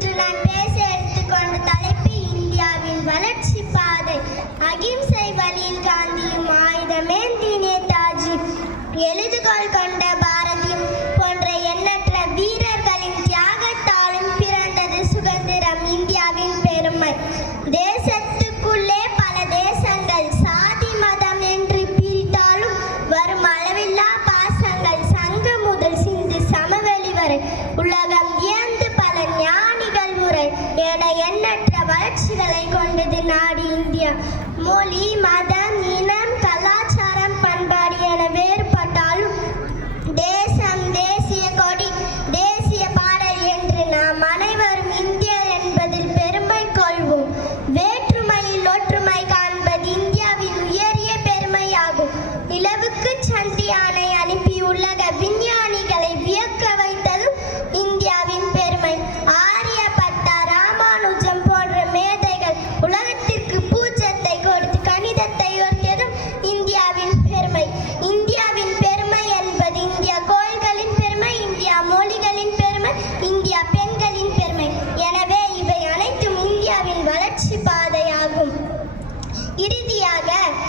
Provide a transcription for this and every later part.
嗯。எண்ணற்ற வளர்ச்சிகளை கொண்டது நாடு இந்தியா. மொழி மதம் இன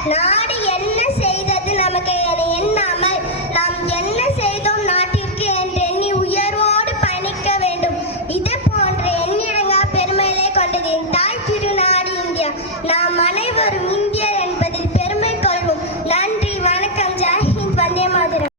நாடு என்ன செய்தது நமக்கு எண்ணாமல் நாம் என்ன செய்தோம் நாட்டிற்கு என்று எண்ணி உயர்வோடு பயணிக்க வேண்டும். இது போன்ற எண்ணிடங்கா பெருமையிலே கொண்டது என் தாய் திருநாடு இந்தியா. நாம் அனைவரும் இந்த